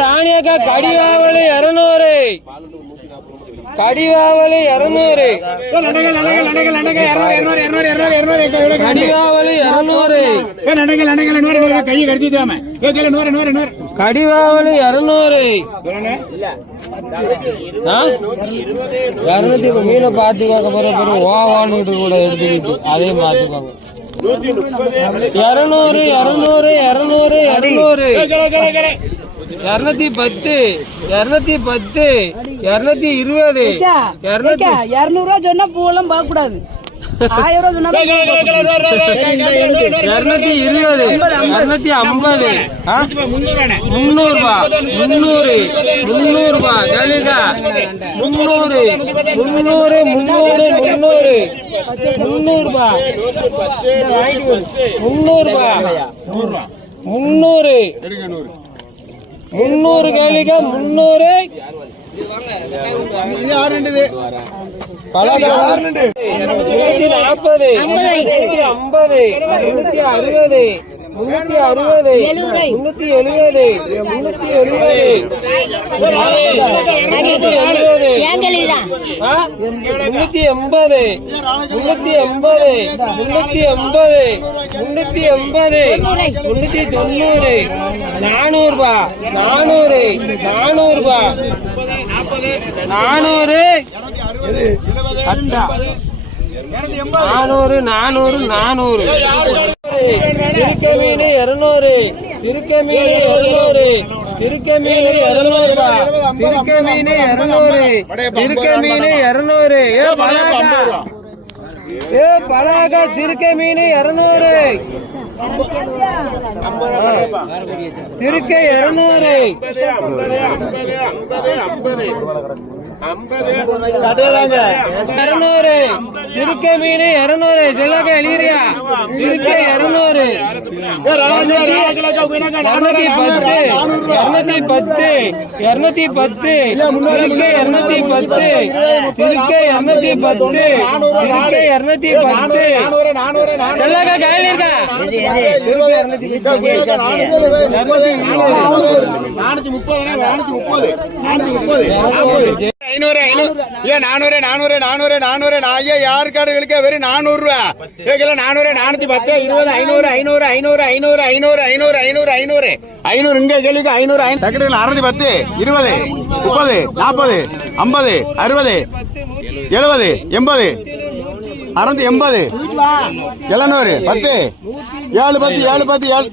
ராணியக்கா கடிவாவளி 200, கடிவாவளி 200, கடிவாவளி 200, கையை கடிச்சிட்டாம கடிவாவளி 200. மீனை பாத்துக்காக்க பிறகு ஓவான்னு கூட எடுத்துக்கிட்டு அதையும் பாத்துக்காங்க. 200, 200, 200, 210, 210, 210, 220, 200 சொன்னா பூவெல்லாம் பார்க்க கூடாது. 1000 சொன்னா 220, 250, 300 ரூபாய், 300, 300 ரூபாய், ஜலிகா 300, 300, 300, 300, 300 ரூபாய், 300 ரூபாய், 300, 300 ஜலிகா 300. பழக 240, 250, 360, 370, 370, 370, 400 ரூபாய், 400, 400 ரூபாய், 400, 400, 400, 400. திருக்க மீன் 200, திருக்க மீன் 200, திருக்க மீன் 200 ரூபாய், திருக்க மீன் 200, திருக்க மீன் 200. பழக திருக்க மீன் 200, திருக்க 200, 200, திருக்க மீன் 200. சொல்லாக்க எழுதியா? திருக்க 200, 210, 210, 210, திருக்க 210, திருக்க 210, திருக்க 210. சொல்லாக்க கையிலிருக்கா? 400 யாருக்காடுகளுக்கு வெறும் 400 ரூபா. 400, 410, 20, 500, 500, 500, 500, 500, 500, 500, 500 இங்க கேளுக்கு 500, 610, 20, 30, 40, 50, 60, 70, 80, 680, 700, 10, 7, 10, 7, 10, 7.